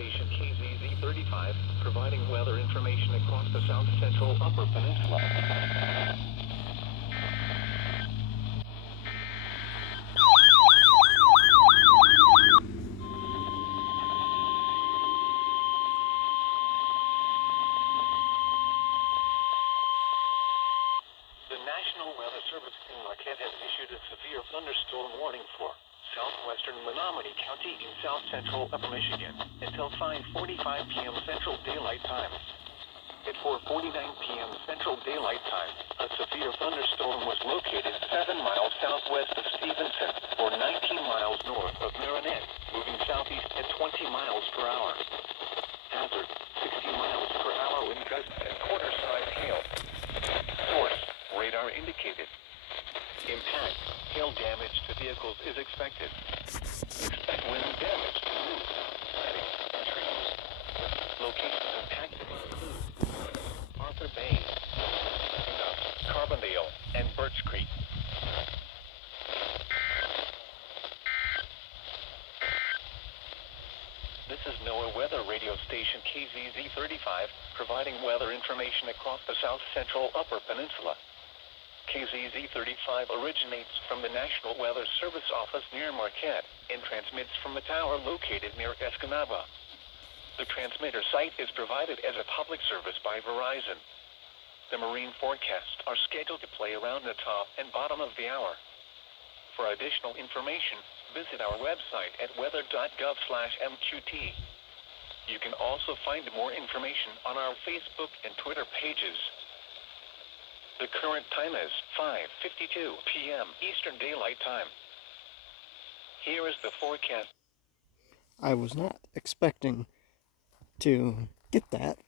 station KZZ35, providing weather information across the South Central Upper Peninsula. The National Weather Service in Marquette has issued a severe thunderstorm warning for southwestern Menominee County in south central Upper Michigan until 5:45 p.m. Central Daylight Time. At 4:49 p.m. Central Daylight Time, a severe thunderstorm was located 7 miles southwest of Stevenson, or 19 miles north of Marinette, moving southeast at 20 miles per hour. Hazard, 60 miles per hour wind gusts and quarter-size hail. Source, radar indicated. Impact, hail damage to vehicles is expected. Expect wind damage to roofs, siding, and trees. Locations impacted include Arthur Bay, Carbondale, and Birch Creek. This is NOAA Weather Radio Station KZZ35, providing weather information across the South Central Upper Peninsula. KZZ35 originates from the National Weather Service office near Marquette and transmits from a tower located near Escanaba. The transmitter site is provided as a public service by Verizon. The marine forecasts are scheduled to play around the top and bottom of the hour. For additional information, visit our website at weather.gov/MQT. You can also find more information on our Facebook and Twitter pages. The current time is 5:52 p.m. Eastern Daylight Time. Here is the forecast. I was not expecting to get that.